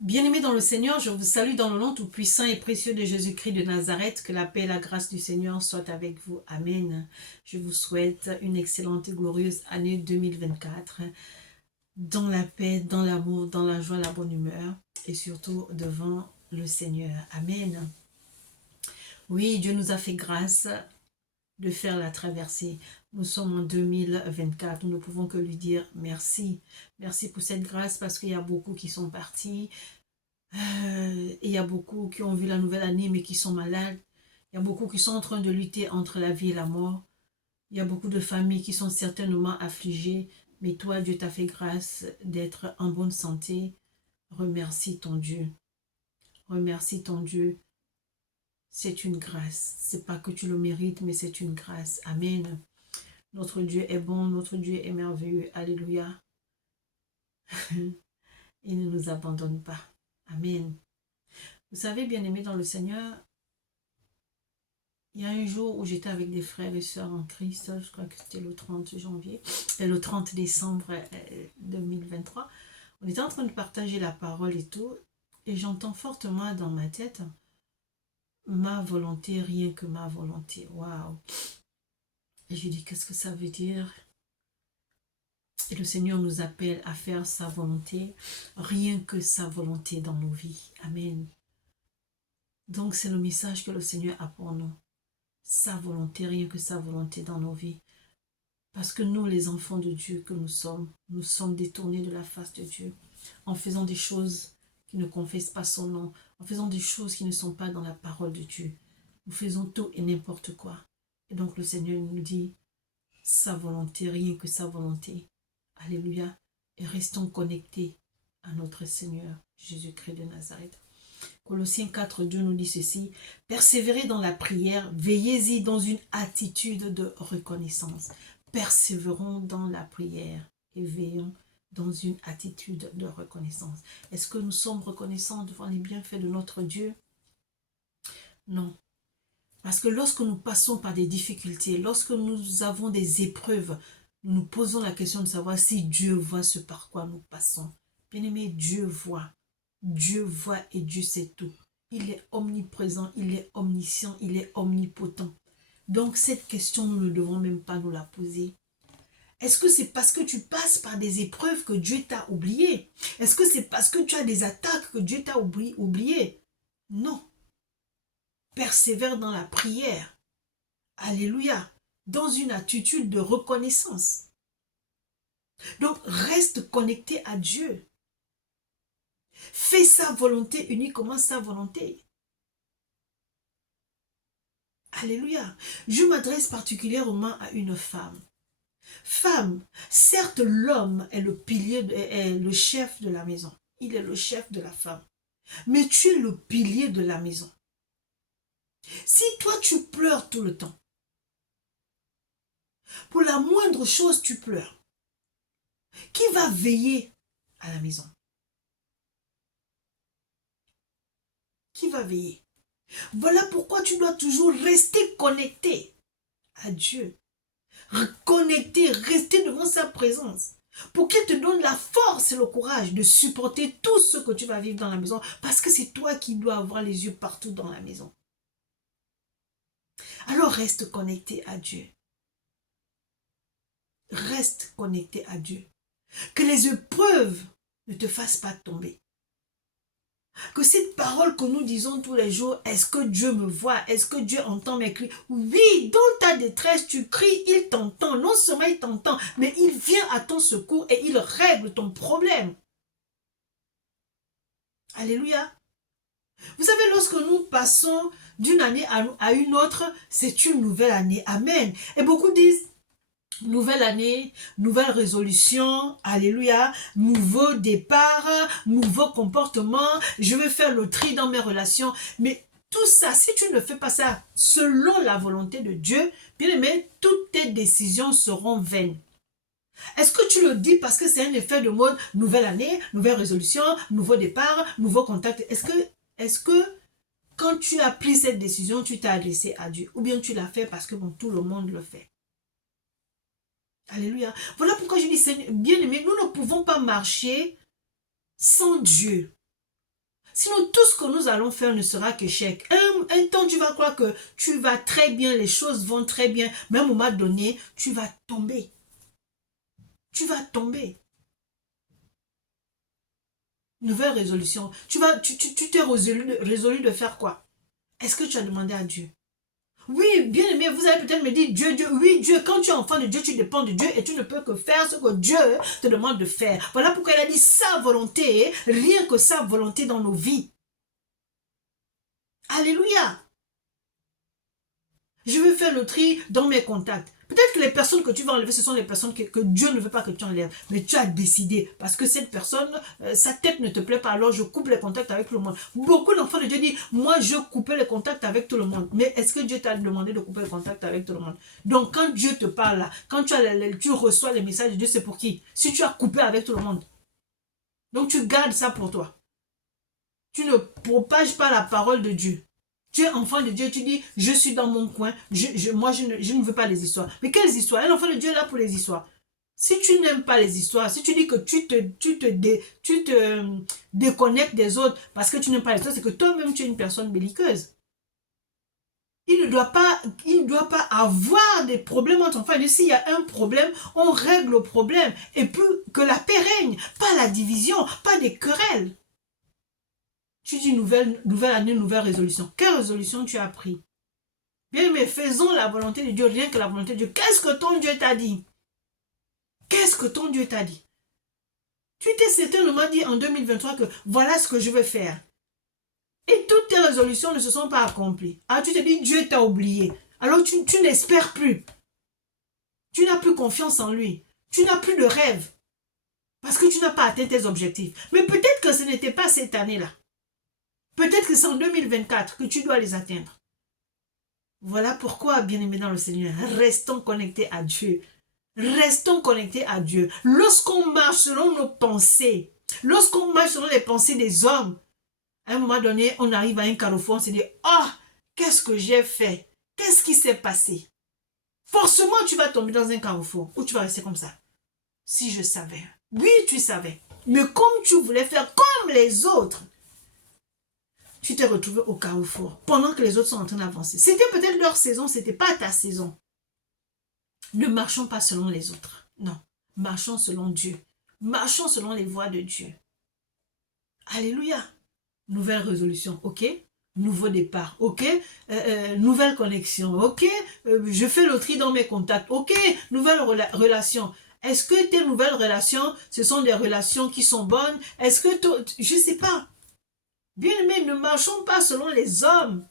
Bien-aimés dans le Seigneur, je vous salue dans le nom tout-puissant et précieux de Jésus-Christ de Nazareth. Que la paix et la grâce du Seigneur soient avec vous. Amen. Je vous souhaite une excellente et glorieuse année 2024 dans la paix, dans l'amour, dans la joie, la bonne humeur et surtout devant le Seigneur. Amen. Oui, Dieu nous a fait grâce de faire la traversée. Nous sommes en 2024, nous ne pouvons que lui dire merci. Merci pour cette grâce parce qu'il y a beaucoup qui sont partis. Et il y a beaucoup qui ont vu la nouvelle année mais qui sont malades. Il y a beaucoup qui sont en train de lutter entre la vie et la mort. Il y a beaucoup de familles qui sont certainement affligées. Mais toi, Dieu t'a fait grâce d'être en bonne santé. Remercie ton Dieu. Remercie ton Dieu. C'est une grâce. C'est pas que tu le mérites, mais c'est une grâce. Amen. Notre Dieu est bon, notre Dieu est merveilleux. Alléluia. Il ne nous abandonne pas. Amen. Vous savez, bien-aimés dans le Seigneur, il y a un jour où j'étais avec des frères et sœurs en Christ, je crois que c'était le 30 janvier, et le 30 décembre 2023. On était en train de partager la parole et tout, et j'entends fortement dans ma tête, ma volonté, rien que ma volonté. Waouh! Et je dis, qu'est-ce que ça veut dire? Et le Seigneur nous appelle à faire sa volonté, rien que sa volonté dans nos vies. Amen. Donc c'est le message que le Seigneur a pour nous. Sa volonté, rien que sa volonté dans nos vies. Parce que nous, les enfants de Dieu que nous sommes détournés de la face de Dieu, en faisant des choses qui ne confessent pas son nom, en faisant des choses qui ne sont pas dans la parole de Dieu. Nous faisons tout et n'importe quoi. Et donc le Seigneur nous dit, sa volonté, rien que sa volonté. Alléluia. Et restons connectés à notre Seigneur, Jésus-Christ de Nazareth. Colossiens 4:2 nous dit ceci, « Persévérez dans la prière, veillez-y dans une attitude de reconnaissance. » Persévérons dans la prière et veillons dans une attitude de reconnaissance. Est-ce que nous sommes reconnaissants devant les bienfaits de notre Dieu? Non. Parce que lorsque nous passons par des difficultés, lorsque nous avons des épreuves, nous nous posons la question de savoir si Dieu voit ce par quoi nous passons. Bien-aimé, Dieu voit. Dieu voit et Dieu sait tout. Il est omniprésent, il est omniscient, il est omnipotent. Donc cette question, nous ne devons même pas nous la poser. Est-ce que c'est parce que tu passes par des épreuves que Dieu t'a oublié? Est-ce que c'est parce que tu as des attaques que Dieu t'a oublié? Non. Persévère dans la prière. Alléluia. Dans une attitude de reconnaissance. Donc reste connecté à Dieu. Fais sa volonté, uniquement sa volonté. Alléluia. Je m'adresse particulièrement à une femme. Femme, certes l'homme est le pilier, est le chef de la maison. Il est le chef de la femme. Mais tu es le pilier de la maison. Si toi tu pleures tout le temps, pour la moindre chose tu pleures, qui va veiller à la maison? Qui va veiller? Voilà pourquoi tu dois toujours rester connecté à Dieu. Connecté, rester devant sa présence. Pour qu'il te donne la force et le courage de supporter tout ce que tu vas vivre dans la maison. Parce que c'est toi qui dois avoir les yeux partout dans la maison. Alors reste connecté à Dieu. Reste connecté à Dieu. Que les épreuves ne te fassent pas tomber. Que cette parole que nous disons tous les jours, est-ce que Dieu me voit? Est-ce que Dieu entend mes cris? Oui, dans ta détresse, tu cries, il t'entend. Non seulement il t'entend, mais il vient à ton secours et il règle ton problème. Alléluia. Vous savez, lorsque nous passons d'une année à une autre, c'est une nouvelle année. Amen. Et beaucoup disent, nouvelle année, nouvelle résolution, alléluia, nouveau départ, nouveau comportement, je vais faire le tri dans mes relations. Mais tout ça, si tu ne fais pas ça selon la volonté de Dieu, bien aimé, toutes tes décisions seront vaines. Est-ce que tu le dis parce que c'est un effet de mode, nouvelle année, nouvelle résolution, nouveau départ, nouveau contact? Est-ce que quand tu as pris cette décision, tu t'es adressé à Dieu? Ou bien tu l'as fait parce que bon, tout le monde le fait? Alléluia. Voilà pourquoi je dis, bien aimé, nous ne pouvons pas marcher sans Dieu. Sinon, tout ce que nous allons faire ne sera qu'échec. Un temps, tu vas croire que tu vas très bien, les choses vont très bien. Mais à un moment donné, tu vas tomber. Tu vas tomber. Nouvelle résolution. Tu t'es résolu de faire quoi? Est-ce que tu as demandé à Dieu? Oui, bien aimé, vous allez peut-être me dire, Dieu, oui, Dieu, quand tu es enfant de Dieu, tu dépends de Dieu et tu ne peux que faire ce que Dieu te demande de faire. Voilà pourquoi il a dit sa volonté, rien que sa volonté dans nos vies. Alléluia. Je veux faire le tri dans mes contacts. Peut-être que les personnes que tu vas enlever, ce sont les personnes que Dieu ne veut pas que tu enlèves. Mais tu as décidé, parce que cette personne, sa tête ne te plaît pas, alors je coupe les contacts avec tout le monde. Beaucoup d'enfants de Dieu disent, moi je coupe les contacts avec tout le monde. Mais est-ce que Dieu t'a demandé de couper les contacts avec tout le monde? Donc quand Dieu te parle, quand tu reçois les messages de Dieu, c'est pour qui? Si tu as coupé avec tout le monde. Donc tu gardes ça pour toi. Tu ne propages pas la parole de Dieu. Tu es enfant de Dieu, tu dis, je suis dans mon coin, moi je ne veux pas les histoires. Mais quelles histoires? Un enfant de Dieu est là pour les histoires. Si tu n'aimes pas les histoires, si tu dis que tu te déconnectes des autres parce que tu n'aimes pas les histoires, c'est que toi-même tu es une personne belliqueuse. Il ne doit pas avoir des problèmes entre enfants. Et s'il y a un problème, on règle le problème. Et puis que la paix règne, pas la division, pas des querelles. Tu dis nouvelle année, nouvelle résolution. Quelle résolution tu as pris? Bien, mais faisons la volonté de Dieu, rien que la volonté de Dieu. Qu'est-ce que ton Dieu t'a dit? Qu'est-ce que ton Dieu t'a dit? Tu t'es certainement dit en 2023 que voilà ce que je veux faire. Et toutes tes résolutions ne se sont pas accomplies. Alors tu te dis, Dieu t'a oublié. Alors tu n'espères plus. Tu n'as plus confiance en lui. Tu n'as plus de rêve. Parce que tu n'as pas atteint tes objectifs. Mais peut-être que ce n'était pas cette année-là. Peut-être que c'est en 2024 que tu dois les atteindre. Voilà pourquoi, bien-aimés dans le Seigneur, restons connectés à Dieu. Restons connectés à Dieu. Lorsqu'on marche selon nos pensées, lorsqu'on marche selon les pensées des hommes, à un moment donné, on arrive à un carrefour, on se dit, oh, qu'est-ce que j'ai fait? Qu'est-ce qui s'est passé? Forcément, tu vas tomber dans un carrefour où tu vas rester comme ça. Si je savais. Oui, tu savais. Mais comme tu voulais faire comme les autres, tu t'es retrouvé au carrefour pendant que les autres sont en train d'avancer. C'était peut-être leur saison, ce n'était pas ta saison. Ne marchons pas selon les autres. Non, marchons selon Dieu. Marchons selon les voies de Dieu. Alléluia. Nouvelle résolution, ok? Nouveau départ, ok? Nouvelle connexion, ok? Je fais le tri dans mes contacts, ok? Nouvelle relation. Est-ce que tes nouvelles relations, ce sont des relations qui sont bonnes? Est-ce que... Je ne sais pas. Bien-aimés, ne marchons pas selon les hommes.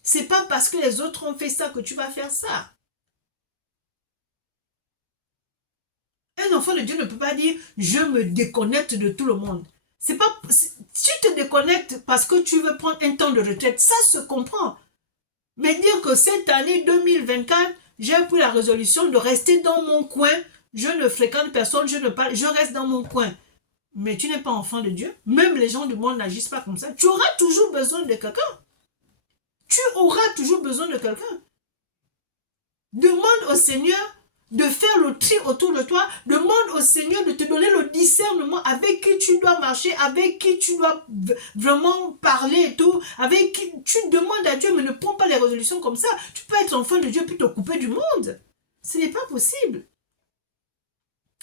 C'est pas parce que les autres ont fait ça que tu vas faire ça. Un enfant de Dieu ne peut pas dire « je me déconnecte de tout le monde ». C'est pas, tu te déconnectes parce que tu veux prendre un temps de retraite, ça se comprend. Mais dire que cette année 2024, j'ai pris la résolution de rester dans mon coin, je ne fréquente personne, je ne parle, je reste dans mon coin. Mais tu n'es pas enfant de Dieu. Même les gens du monde n'agissent pas comme ça. Tu auras toujours besoin de quelqu'un. Tu auras toujours besoin de quelqu'un. Demande au Seigneur de faire le tri autour de toi. Demande au Seigneur de te donner le discernement avec qui tu dois marcher, avec qui tu dois vraiment parler et tout. Avec qui tu demandes à Dieu, mais ne prends pas les résolutions comme ça. Tu peux être enfant de Dieu puis te couper du monde. Ce n'est pas possible.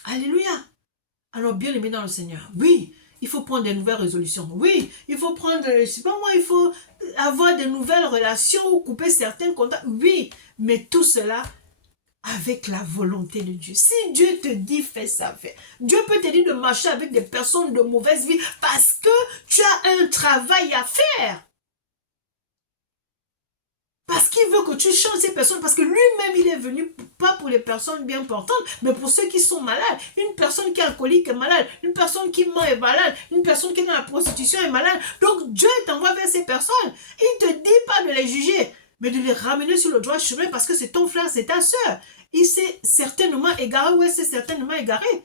Alléluia. Alors, bien aimé dans le Seigneur, oui, il faut prendre des nouvelles résolutions. Oui, il faut prendre, je sais pas moi, il faut avoir de nouvelles relations ou couper certains contacts. Oui, mais tout cela avec la volonté de Dieu. Si Dieu te dit fais ça, fais. Dieu peut te dire de marcher avec des personnes de mauvaise vie parce que tu as un travail à faire. Parce qu'il veut que tu changes ces personnes, parce que lui-même, il est venu pas pour les personnes bien portantes, mais pour ceux qui sont malades. Une personne qui est alcoolique est malade, une personne qui ment est malade, une personne qui est dans la prostitution est malade. Donc Dieu t'envoie vers ces personnes. Il ne te dit pas de les juger, mais de les ramener sur le droit chemin parce que c'est ton frère, c'est ta soeur. Il s'est certainement égaré ou elle s'est certainement égarée.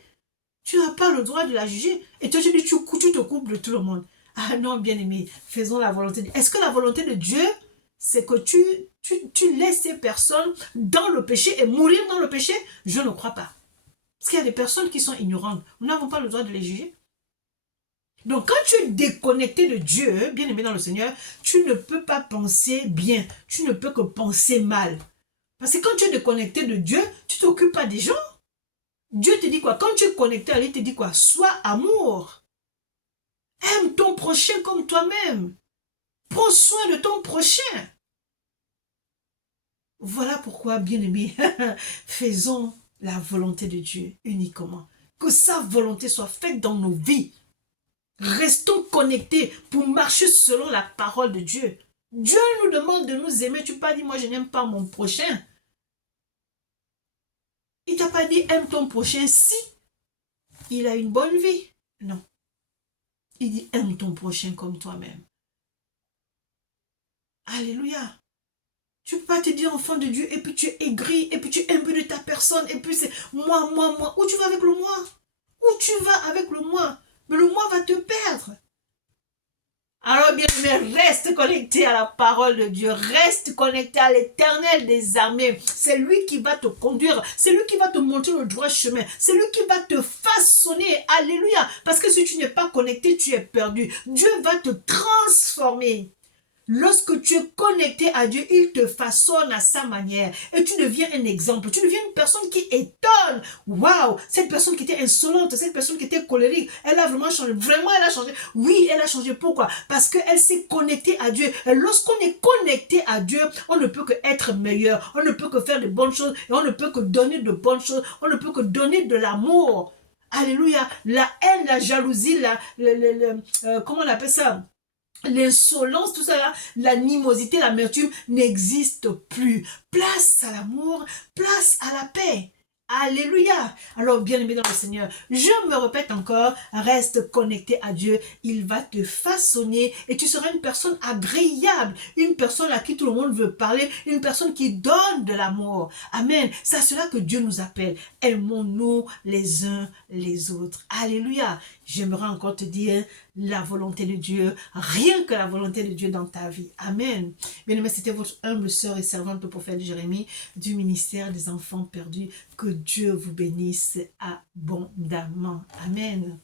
Tu n'as pas le droit de la juger. Et toi, tu dis, tu te coupes de tout le monde. Ah non, bien-aimé, faisons la volonté de Dieu. Est-ce que la volonté de Dieu, c'est que tu laisses ces personnes dans le péché et mourir dans le péché? Je ne crois pas. Parce qu'il y a des personnes qui sont ignorantes. Nous n'avons pas le droit de les juger. Donc, quand tu es déconnecté de Dieu, bien aimé dans le Seigneur, tu ne peux pas penser bien. Tu ne peux que penser mal. Parce que quand tu es déconnecté de Dieu, tu ne t'occupes pas des gens. Dieu te dit quoi? Quand tu es connecté à lui, il te dit quoi? Sois amour. Aime ton prochain comme toi-même. Prends soin de ton prochain. Voilà pourquoi, bien-aimés, faisons la volonté de Dieu uniquement. Que sa volonté soit faite dans nos vies. Restons connectés pour marcher selon la parole de Dieu. Dieu nous demande de nous aimer. Tu n'as pas dit, moi je n'aime pas mon prochain. Il ne t'a pas dit, aime ton prochain si il a une bonne vie. Non. Il dit, aime ton prochain comme toi-même. Alléluia. Tu ne peux pas te dire enfant de Dieu et puis tu es aigri et puis tu es imbu de ta personne et puis c'est moi, moi, moi. Où tu vas avec le moi? Où tu vas avec le moi? Mais le moi va te perdre. Alors bien aimé, reste connecté à la parole de Dieu, reste connecté à l'Éternel des armées. C'est lui qui va te conduire, c'est lui qui va te montrer le droit chemin, c'est lui qui va te façonner. Alléluia. Parce que si tu n'es pas connecté, tu es perdu. Dieu va te transformer. Lorsque tu es connecté à Dieu, il te façonne à sa manière. Et tu deviens un exemple. Tu deviens une personne qui étonne. Waouh, cette personne qui était insolente, cette personne qui était colérique, elle a vraiment changé. Vraiment, elle a changé. Oui, elle a changé. Pourquoi? Parce qu'elle s'est connectée à Dieu. Et lorsqu'on est connecté à Dieu, on ne peut que être meilleur. On ne peut que faire de bonnes choses. Et on ne peut que donner de bonnes choses. On ne peut que donner de l'amour. Alléluia. La haine, la jalousie, comment on appelle ça? L'insolence, tout ça là, l'animosité, l'amertume n'existe plus. Place à l'amour, place à la paix. Alléluia. Alors, bien-aimé dans le Seigneur, je me répète encore, reste connecté à Dieu. Il va te façonner et tu seras une personne agréable, une personne à qui tout le monde veut parler, une personne qui donne de l'amour. Amen. C'est à cela que Dieu nous appelle. Aimons-nous les uns les autres. Alléluia. J'aimerais encore te dire la volonté de Dieu, rien que la volonté de Dieu dans ta vie. Amen. Bien-aimé, c'était votre humble sœur et servante, le prophète Jérémie, du ministère des enfants perdus. Que Dieu vous bénisse abondamment. Amen.